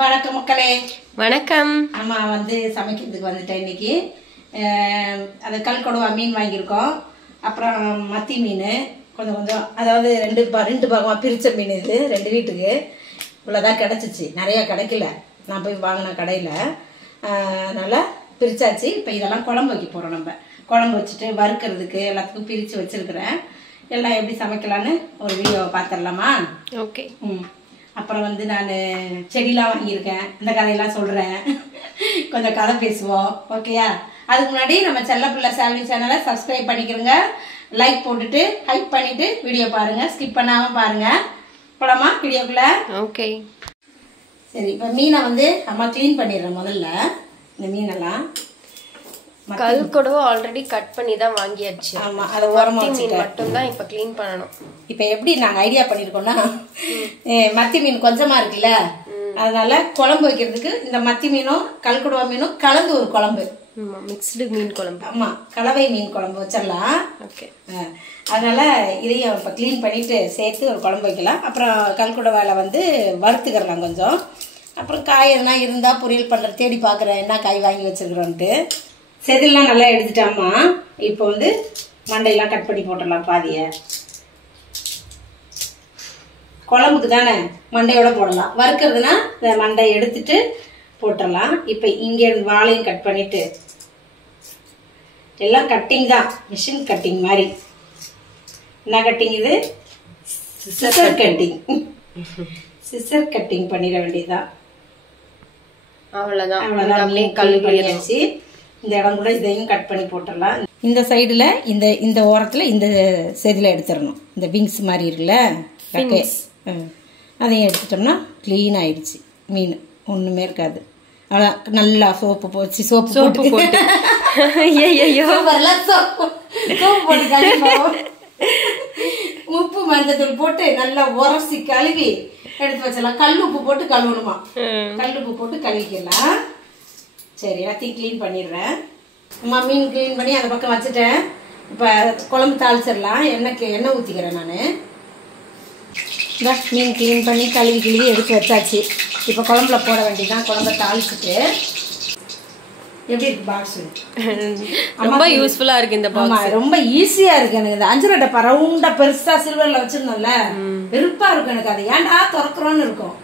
வணக்கம் மக்களே. வணக்கம். அம்மா வந்து சமைக்கிறதுக்கு வந்துட்டேன் இன்னைக்கு. அது கல்கொடவா மீன் வாங்கியிருக்கோம். அப்புறம் மத்தி மீன் கொஞ்சம் கொஞ்சம், அதாவது ரெண்டு பாகமாக பிரித்த மீன். இது 2 வீட்டுக்கு இவ்வளோதான் கிடச்சிச்சு, நிறையா கிடைக்கல. நான் போய் வாங்கின கடையில், அதனால் பிரித்தாச்சு. இப்போ இதெல்லாம் குழம்பு வைக்க போகிறோம். நம்ம குழம்பு வச்சுட்டு வறுக்கிறதுக்கு எல்லாத்துக்கும் பிரித்து வச்சுருக்கிறேன். எல்லாம் எப்படி சமைக்கலான்னு ஒரு வீடியோவை பார்த்துடலாமா? ஓகே. அப்புறம் வந்து நான் செடிலாம் வாங்கியிருக்கேன், இந்த கதையெல்லாம் சொல்கிறேன். கொஞ்சம் கதை பேசுவோம், ஓகேயா? அதுக்கு முன்னாடி நம்ம செல்லப்பிள்ளை சால்வி சேனலை சப்ஸ்கிரைப் பண்ணிக்கிறோங்க, லைக் போட்டுட்டு ஹைப் பண்ணிவிட்டு வீடியோ பாருங்கள், ஸ்கிப் பண்ணாமல் பாருங்கள். போலாமா வீடியோக்குள்ளே? ஓகே. சரி, இப்போ மீனை வந்து அம்மா க்ளீன் பண்ணிடுறேன். முதல்ல இந்த மீனெல்லாம் கல்கொடவை ஆல்ரெடி கட் பண்ணி தான் வாங்கியாச்சு. ஆமா, அதை ஓரமா மீன் மட்டும் தான் இப்ப க்ளீன் பண்ணணும். இப்போ எப்படி நாங்க ஐடியா பண்ணிருக்கோம்னா, மத்தி மீன் கொஞ்சமா இருக்குல்ல, அதனால குழம்பு வைக்கிறதுக்கு இந்த மத்தி மீனும் கல்கொடவா மீனும் கலந்து ஒரு குழம்பு. மிக்ஸ்டு மீன் குழம்பு. ஆமா, கலவை மீன் குழம்பு வச்சிடலாம். ஓகே. அதனால இதையும் இப்போ க்ளீன் பண்ணிட்டு சேர்த்து ஒரு குழம்பு வைக்கலாம். அப்புறம் கல்கொடவால வந்து வறுத்துக்கிறலாம் கொஞ்சம். அப்புறம் காய் எதுனா இருந்தா பொரியல் பண்ற தேடி பாக்குறேன், என்ன காய் வாங்கி வச்சிருக்கிறோன்ட்டு. செதிலாம் நல்லா எடுத்துட்டாமா. இப்போ வந்து மண்டையெல்லாம் கட் பண்ணி போட்டுடலாம் பாதியை. குழம்புக்கு தானே மண்டையோட போடலாம், வறுக்கிறதுனா இந்த மண்டையை எடுத்துட்டு போட்டுடலாம். இப்போ இங்கே வாழையும் கட் பண்ணிட்டு, எல்லாம் கட்டிங் தான், மிஷின் கட்டிங் மாதிரி. என்ன கட்டிங் இது? Scissor cutting. சிசர் கட்டிங் பண்ணிட வேண்டியதுதான். அவ்வளோதான். பண்ணியாச்சு. இந்த இடம் கூட இதையும் கட் பண்ணி போட்டுடலாம். இந்த சைடுல இந்த ஓரத்துல இந்த செதில எடுத்துடணும். இந்த விங்ஸ் மாதிரி இருக்குல்ல, அதையும் எடுத்துட்டோம்னா கிளீன் ஆயிடுச்சு. மீன் ஒண்ணுமே இருக்காது. அதான் நல்லா சோப்பு போட்டு உப்பு மஞ்சத்தூள் போட்டு நல்லா உரசி கழுவி எடுத்து வச்சிடலாம். கல் உப்பு போட்டு கழுவணுமா, கல் உப்பு போட்டு கழுவிக்கலாம். சரி, எல்லாத்தையும் க்ளீன் பண்ணிடுறேன். அம்மா மீன் க்ளீன் பண்ணி அந்த பக்கம் வச்சுட்டேன். இப்போ குழம்பு தாளிச்சிடலாம். எண்ணெய் ஊற்றிக்கிறேன் நான். இந்த மீன் க்ளீன் பண்ணி கழுவி எடுத்து வச்சாச்சு. இப்போ குழம்புல போட வேண்டியதான். குழம்புல தாளிச்சுட்டு எப்படி இருக்கு பாக்ஸ்? ரொம்ப யூஸ்ஃபுல்லா இருக்கு இந்த பாக்ஸ். ரொம்ப ஈஸியா இருக்கு. எனக்கு இந்த 5 டப்பா ரவுண்டா பெருசா சில்வர்ல வச்சிருந்தோம்ல, வெறுப்பா இருக்கும் எனக்கு. அது ஏன்டா திறக்கிறோன்னு இருக்கும்.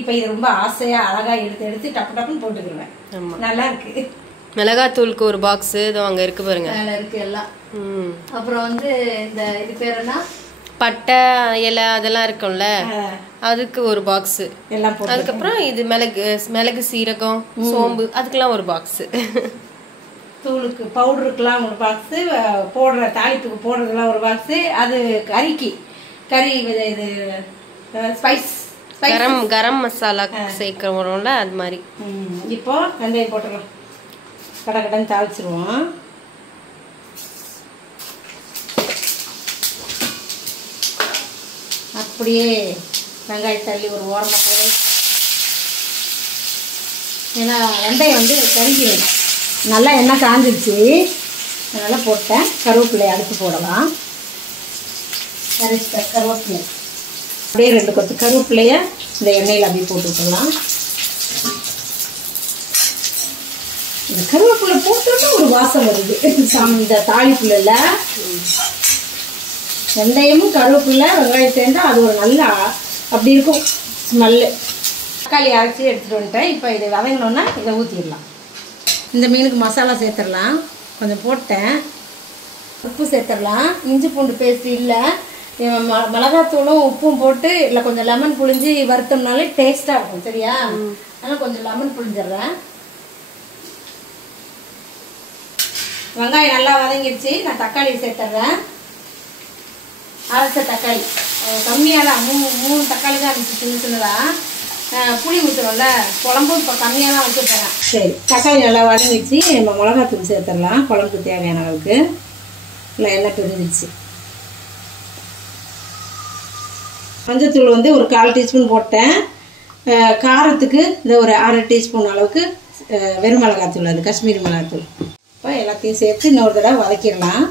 இப்ப இது ரொம்ப ஆசையா அழகா எடுத்து டப்பு டப்புன்னு போட்டுக்கிடுவேன். நல்லா இருக்கு. மிளகாத்தூளுக்கு ஒரு பாக்ஸ் இதோ அங்க இருக்கு பாருங்க. நல்லா இருக்கு எல்லாம். அப்புறம் வந்து இந்த இது பேர் என்ன, பட்டை இலை அதெல்லாம் இருக்கும்ல, அதுக்கு ஒரு பாக்ஸ் எல்லாம். அதுக்கப்புறம் இது மிளகு சீரகம் சோம்பு அதுக்கெல்லாம் ஒரு பாக்ஸ். தூளுக்கு பவுடருக்குலாம் ஒரு பாக்ஸ், போடுற தாளிப்புக்கு போடுறதுலாம் ஒரு பாக்ஸ். அது கறி இது ஸ்பைஸ் கரம் மசாலா சேர்க்கிறோம்ல, அது மாதிரி. இப்போ வெந்தயம் போட்டுடலாம். கடகடன்னு தாளிச்சிருவோம். அப்படியே வெங்காயம் தள்ளி ஒரு ஓரமாக போடு. ஏன்னா வெந்தயம் வந்து கருகிடும். நல்லா எண்ணெய் காஞ்சிருச்சு, அதனால் போட்டேன். கருவேப்பிலை அடுத்து போடலாம். கருவேப்பிலை அப்படியே 2 கொத்து கருவேப்பிலைய இந்த எண்ணெயில் அப்படியே போட்டு விட்டுடலாம். இந்த கருவேப்பிலை போட்டோன்னா ஒரு வாசம் வருது இந்த தாளிப்புல. வெந்தயமும் கருவேப்பிலை வெங்காயம் சேர்ந்தா அது ஒரு நல்லா அப்படி இருக்கும் ஸ்மெல்லு. தக்காளி அரைச்சி எடுத்துகிட்டு வந்துட்டேன். இப்போ இதை வதங்கணுன்னா இதை ஊற்றிடலாம். இந்த மீனுக்கு மசாலா சேர்த்துடலாம். கொஞ்சம் போட்டேன். உப்பு சேர்த்துடலாம். இஞ்சி பூண்டு பேஸ்ட் இல்லை, மிளகாத்தூளும் உப்பும் போட்டு இல்லை கொஞ்சம் லெமன் புழிஞ்சு வறுத்தோம்னாலே டேஸ்ட்டாக இருக்கும். சரியா? அதனால் கொஞ்சம் லெமன் புழிஞ்சிடுறேன். வெங்காயம் நல்லா வதங்கிடுச்சு. நான் தக்காளி சேர்த்துட்றேன். அரைச்ச தக்காளி கம்மியாக தான், 3 தக்காளி தான் இருந்துச்சு, சின்னதாக. புளி ஊற்றுறோம்ல, குழம்பும் இப்போ கம்மியாக தான் வச்சு போகிறேன். சரி, தக்காளி நல்லா வதங்கிடுச்சு. நம்ம மிளகாத்தூள் சேர்த்துடலாம் குழம்புக்கு தேவையான அளவுக்கு. இல்லை எண்ணெய் பிரிஞ்சிடுச்சு. மஞ்சத்தூள் வந்து ஒரு 1/4 டீஸ்பூன் போட்டேன். காரத்துக்கு இந்த ஒரு 1/2 டீஸ்பூன் அளவுக்கு வெறும் மிளகாத்தூள், அது காஷ்மீரி மிளகாத்தூள். இப்போ எல்லாத்தையும் சேர்த்து இன்னொரு தடவை வதக்கிடலாம்.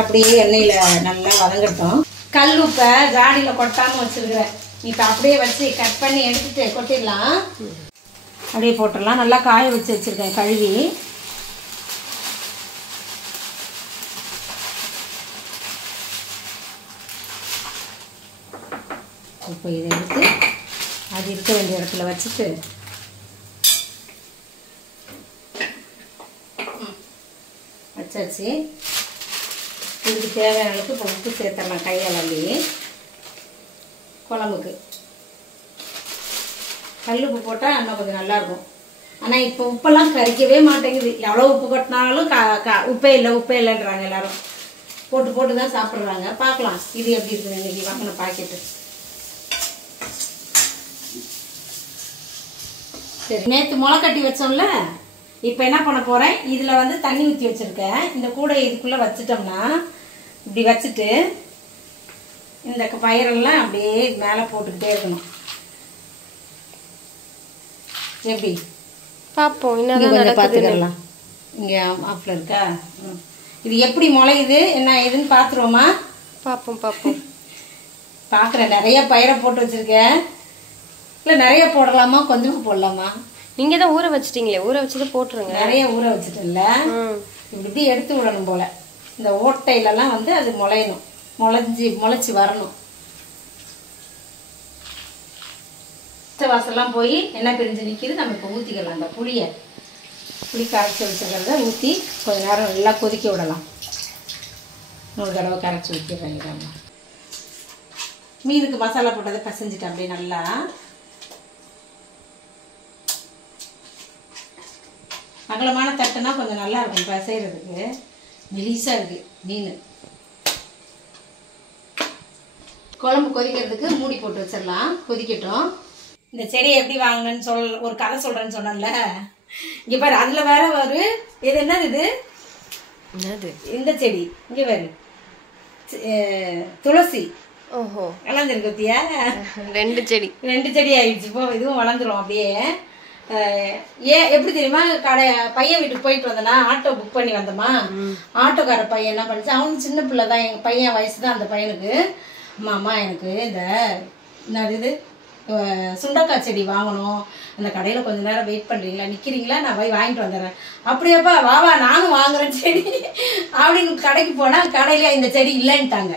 அப்படியே எண்ணெயில் நல்லா வதங்கட்டும். கல் உப்பை காடியில் கொட்டாமல் வச்சுருக்கிறேன். இப்போ அப்படியே வச்சு கட் பண்ணி எடுத்துட்டு கொட்டிடலாம். அப்படியே போட்டுடலாம். நல்லா காய வச்சு வச்சுருக்கேன் கழுவி. இப்போ இதை எடுத்து அது இருக்க வேண்டிய இடத்துல வச்சுட்டு வச்சாச்சு. இதுக்கு தேவையான அளவுக்கு இப்போ உப்பு சேர்த்துடலாம் கையால் அள்ளி. குழம்புக்கு கல் உப்பு போட்டால் இன்னும் கொஞ்சம் நல்லாயிருக்கும். ஆனால் இப்போ உப்பெல்லாம் கறிக்கவே மாட்டேங்குது. எவ்வளோ உப்பு கொட்டினாலும் உப்பே இல்லைன்றாங்க எல்லோரும். போட்டு தான் சாப்பிட்றாங்க. பார்க்கலாம் இது எப்படி இருக்குது இன்றைக்கி வாங்கின பாக்கெட்டு. சரி, நேற்று முளை கட்டி வச்சோம்ல, இப்போ என்ன பண்ண போகிறேன், இதில் வந்து தண்ணி ஊற்றி வச்சுருக்கேன். இந்த கூடை இதுக்குள்ளே வச்சிட்டோம்னா இப்படி வச்சுட்டு இந்த பயிரெல்லாம் அப்படியே மேலே போட்டுக்கிட்டே இருக்கணும். எப்படி பார்ப்போம், இன்னும் பார்த்துக்கலாம். இங்கே ஆஃபில் இருக்கா? இது எப்படி முளையுது என்ன ஏதுன்னு பார்த்துருவோமா? பார்ப்போம். பார்க்குறேன். நிறைய பயிரை போட்டு வச்சுருக்கேன். இல்லை நிறைய போடலாமா கொஞ்சமாக போடலாமா? நீங்கள் தான் ஊற வச்சிட்டீங்களே, ஊற வச்சுட்டு போட்டுருங்க. நிறைய ஊற வச்சுட்டேன்ல, இப்படி எடுத்து விடணும் போல். இந்த ஓட்டையிலலாம் வந்து அது முளையணும், முளைச்சி வரணும். வாசல்லாம் போய் என்ன பிரிஞ்சு நிற்கிது. நம்ம இப்போ ஊற்றிக்கலாம். அந்த புளி கரைச்சி வச்சுக்கிறத ஊற்றி கொஞ்ச நேரம் நல்லா கொதிக்க விடலாம். 1 தடவை கரைச்சி ஊற்றிடுறேன். மீனுக்கு மசாலா போட்டதை பசைஞ்சிட்டேன் அப்படியே நல்லா. அகலமான தட்டுனா கொஞ்சம் நல்லா இருக்கும் பசைகிறதுக்கு. மெலிசாக இருக்குது மீன். குழம்பு கொதிக்கிறதுக்கு மூடி போட்டு வச்சிடலாம். கொதிக்கட்டும். இந்த செடியை எப்படி வாங்கணும்னு ஒரு கதை சொல்கிறேன்னு சொன்னேன்ல, இங்கே பாரு. அதில் வேற இது என்னது இது? இந்த செடி இங்கே பாரு, துளசி. ஓஹோ, வளர்ந்துருக்கு பத்தியா? 2 செடி ஆயிடுச்சு. இப்போ இதுவும் வளர்ந்துரும் அப்படியே. எப்படி தெரியுமா, பையன் வீட்டுக்கு போயிட்டு வந்தேன்னா ஆட்டோ புக் பண்ணி வந்தோமா. ஆட்டோக்கார பையன் என்ன பண்ணிச்சு, அவனுக்கு சின்ன பிள்ளை தான், எங்கள் பையன் வயசு தான் அந்த பையனுக்கு. அம்மா எனக்கு இந்த என்னது சுண்டக்காய் செடி வாங்கணும், அந்த கடையில் கொஞ்சம் நேரம் வெயிட் பண்ணுறீங்களா, நிற்கிறீங்களா, நான் போய் வாங்கிட்டு வந்துடுறேன். அப்படியாப்பா வாவா நானும் வாங்குறேன் செடி அப்படின்னு கடைக்கு போனால் கடையில இந்த செடி இல்லைன்ட்டாங்க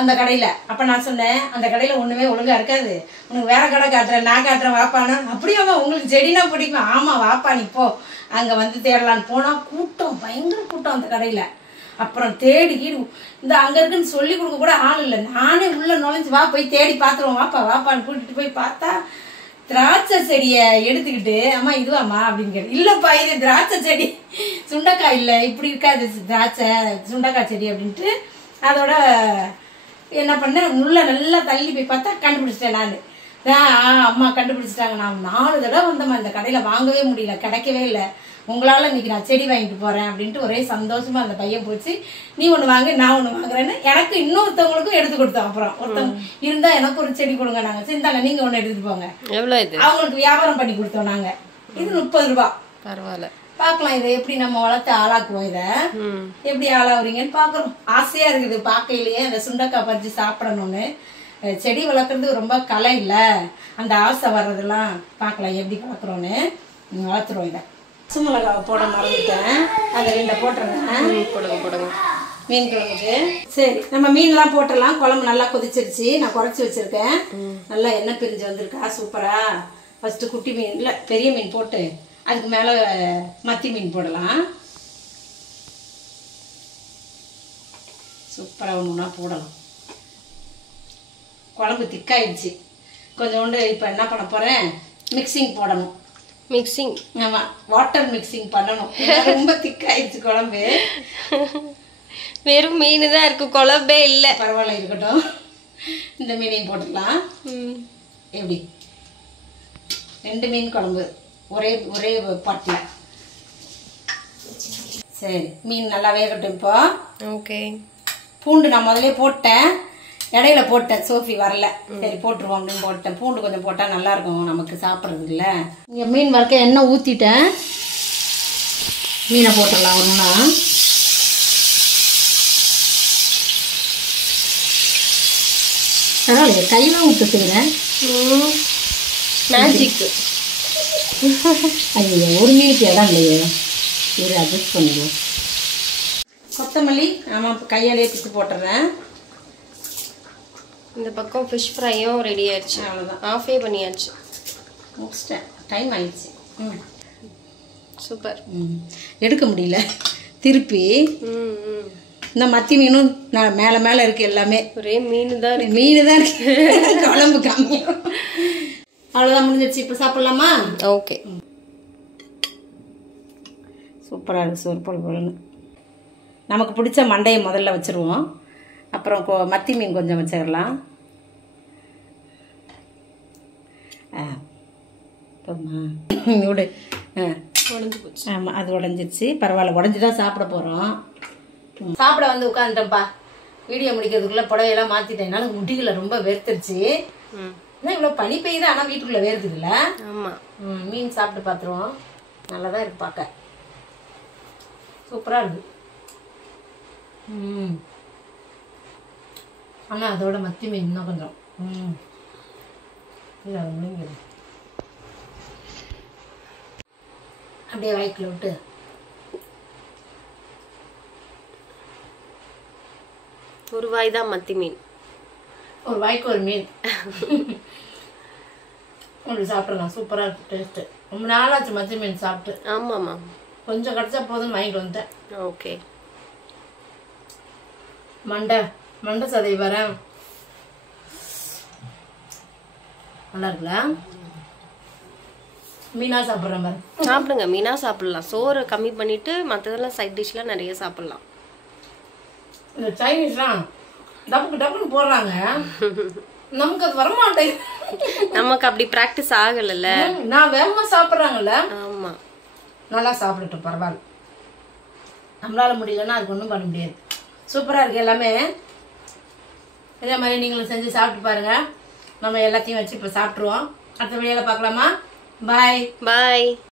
அந்த கடையில். அப்போ நான் சொன்னேன், அந்த கடையில் ஒன்றுமே ஒழுங்காக இருக்காது, உனக்கு வேற கடை காட்டுறேன், நான் காட்டுறேன் வாப்பானா. அப்படியாவா உங்களுக்கு செடினா பிடிக்கும்? ஆமாம் வாப்பா நீ போ. அங்கே வந்து தேடலான்னு போனால் கூட்டம், பயங்கர கூட்டம் அந்த கடையில். அப்புறம் தேடி இந்த அங்கே இருக்குன்னு சொல்லி கொடுக்க கூட ஆள் இல்லை. நானே உள்ளே நுழைஞ்சு வா போய் தேடி பார்த்துருவோம், வாப்பான்னு கூட்டிகிட்டு போய் பார்த்தா திராட்சை செடியை எடுத்துக்கிட்டு, அம்மா இதுவாம்மா அப்படின்னு கேட்டு, இல்லைப்பா இது திராட்சை செடி, சுண்டைக்காய் இல்லை, இப்படி இருக்காது திராட்சை சுண்டைக்காய் செடி அப்படின்ட்டு. அதோட என்ன பண்ணேன், உள்ள நல்லா தள்ளி போய் பார்த்தா கண்டுபிடிச்சிட்டேன் நான். அம்மா கண்டுபிடிச்சிட்டாங்க. நான் 4 தடவை வந்தம்மா இந்த கடையில், வாங்கவே முடியல, கிடைக்கவே இல்லை. உங்களால் இன்னைக்கு நான் செடி வாங்கிட்டு போகிறேன் அப்படின்ட்டு ஒரே சந்தோஷமா அந்த பையன் போச்சு. நீ ஒன்று வாங்க நான் ஒன்று வாங்குறேன்னு எனக்கு இன்னொருத்தவங்களுக்கும் எடுத்து கொடுத்தோம். அப்புறம் ஒருத்தவங்க இருந்தால் எனக்கு ஒரு செடி கொடுங்க, நாங்கள் செஞ்சாங்க, நீங்கள் ஒன்று எடுத்துட்டு போங்க. எவ்வளோ இது? அவங்களுக்கு வியாபாரம் பண்ணி கொடுத்தோம் நாங்கள். இது 30 ரூபா. பரவாயில்ல. பார்க்கலாம் இதை எப்படி நம்ம வளர்த்து ஆளாக்குவோம். இதை எப்படி ஆளாகுறீங்கன்னு பார்க்குறோம். ஆசையாக இருக்குது பார்க்கையிலேயே அந்த சுண்டக்காய் பறித்து சாப்பிடணும்னு. செடி வளர்க்குறது ரொம்ப கலை இல்லை, அந்த ஆசை வர்றதெல்லாம் பார்க்கலாம் எப்படி வளர்க்குறோன்னு. வளர்த்துருவோம். இதை பச்சை மிளகாவை போட மறந்துட்டேன், அதை 2 போட்டுருங்க. போடுங்க மீன் குழம்புக்கு. சரி நம்ம மீன்லாம் போட்டுடலாம். குழம்பு நல்லா கொதிச்சிருச்சு, நான் குறைச்சி வச்சிருக்கேன். நல்லா எண்ணெய் பிரிஞ்சு வந்திருக்கா சூப்பரா. ஃபர்ஸ்ட் குட்டி மீன் இல்லை பெரிய மீன் போட்டு அதுக்கு மேலே மத்தி மீன் போடலாம். சூப்பராக ஒன்றுனா போடலாம். குழம்பு திக்காயிடுச்சு கொஞ்சோண்டு. இப்போ என்ன பண்ண போகிறேன், மிக்சிங் போடணும். மிக்சிங்? ஆமாம், வாட்டர் மிக்சிங் பண்ணணும். ரொம்ப திக்காயிடுச்சு குழம்பு. வெறும் மீன் தான் இருக்கு, குழம்பே இல்லை. பரவாயில்ல இருக்கட்டும். இந்த மீனையும் போட்டுக்கலாம். எப்படி 2 மீன் குழம்பு ஒரே பாட்டில். சரி மீன் நல்லா வேகட்டும். இப்போ ஓகே. பூண்டு நான் முதலே போட்டேன், இடையில போட்டேன், சோஃபி வரல, சரி போட்டுருவோம் அப்படின்னு போட்டேன். பூண்டு கொஞ்சம் போட்டால் நல்லா இருக்கும் நமக்கு சாப்பிட்றதுக்கு இல்லை. இங்கே மீன் வறுக்க எண்ணெய் ஊற்றிட்டேன், மீனை போட்டுடலாம் ஒன்றுனா. பரவாயில்லையே கையெல்லாம் விட்டு செய்கிறேன். மேஜிக். ஐயோ, ஒரு மீனுக்கு இடம் இல்லையே, இது அட்ஜஸ்ட் பண்ணிடுவோம். கொத்தமல்லி ஆமாம் கையாலே பிச்சு போட்டுறேன். இந்த பக்கம் ஃபிஷ் ஃப்ரையும் ரெடி ஆயிடுச்சு. அவ்வளோதான், ஆஃபே பண்ணியாச்சு. முடிச்சிட்டேன், டைம் ஆயிடுச்சு. சூப்பர். எடுக்க முடியல திருப்பி. இந்த மத்தி மீனும் நான் மேலே மேலே இருக்கு, எல்லாமே ஒரே மீன் தான் இருக்கு. மீன் தான் இருக்கு, குழம்பு கம்மி. அவ்வளோதான், முடிஞ்சிருச்சு. இப்போ சாப்பிட்லாமா? ஓகே. சூப்பராக இருக்குது சோறு போல் போலன்னு. நமக்கு பிடிச்ச மண்டையை முதல்ல வச்சுருவோம், அப்புறம் மத்தி மீன் கொஞ்சம் வச்சிடலாம். விடு. உடஞ்சி போச்சு. ஆமாம், அது உடஞ்சிருச்சு. பரவாயில்ல, உடஞ்சி தான் சாப்பிட போகிறோம். சாப்பிட வந்து உட்காந்துட்டேன்ப்பா. வீடியோ முடிக்கிறதுக்குள்ளே புடவையெல்லாம் மாற்றிட்டேன். என்னால் முடியல, ரொம்ப வேர்த்துருச்சு. என்ன இவ்வளோ பனி பெய்யுது, ஆனால் வீட்டுக்குள்ளே வேர்க்குதுல்ல. ஆமாம். மீன் சாப்பிட்டு பார்த்துருவோம். நல்லா தான் இருக்கு பார்க்க, சூப்பராக இருக்குது. ஆனால் அதோட மத்தி மீன் இன்னும் கொஞ்சம் இல்லை, அது முழுங்கிடும். அப்படியே வாய்க்குள்ள விட்டு ஒரு வாய் தான் மத்தி மீன், ஒரு வாய்க்கு ஒரு மீன் அப்படி சாப்பிட்றலாம். சூப்பராக இருக்குது டேஸ்ட்டு. ரொம்ப நாளாச்சு மத்தி மீன் சாப்பிட்டு. ஆமாம்மா, கொஞ்சம் கிடச்சா போதும்னு வாங்கிட்டு வந்துட்டேன். ஓகே. மண்டை சதை வரேன், நல்லா இருக்குல்ல? மீனா சாப்பிட்றேன் பாரு. சாப்பிடுங்க, மீனா சாப்பிடலாம். சோறு கம்மி பண்ணிட்டு மற்றதெல்லாம் சைட் டிஷ்லாம் நிறைய சாப்பிடலாம். இந்த சைனீஸ்லாம் டப்புக்கு டப்புன்னு போடுறாங்க, நமக்கு அது வரமாட்டேன். நமக்கு அப்படி பிராக்டிஸ் ஆகல. நான் வேகமா சாப்பிட்றாங்கல்ல. ஆமா, நல்லா சாப்பிடட்டும், பரவாயில்ல. நம்மளால முடியலன்னா அதுக்கு ஒன்றும் பண்ண முடியாது. சூப்பராக இருக்குது எல்லாமே. இதே மாதிரி நீங்களும் செஞ்சு சாப்பிட்டு பாருங்க. நம்ம எல்லாத்தையும் வச்சு இப்போ சாப்பிட்ருவோம். அடுத்த வீடியோவில் பார்க்கலாமா? பாய் பாய்.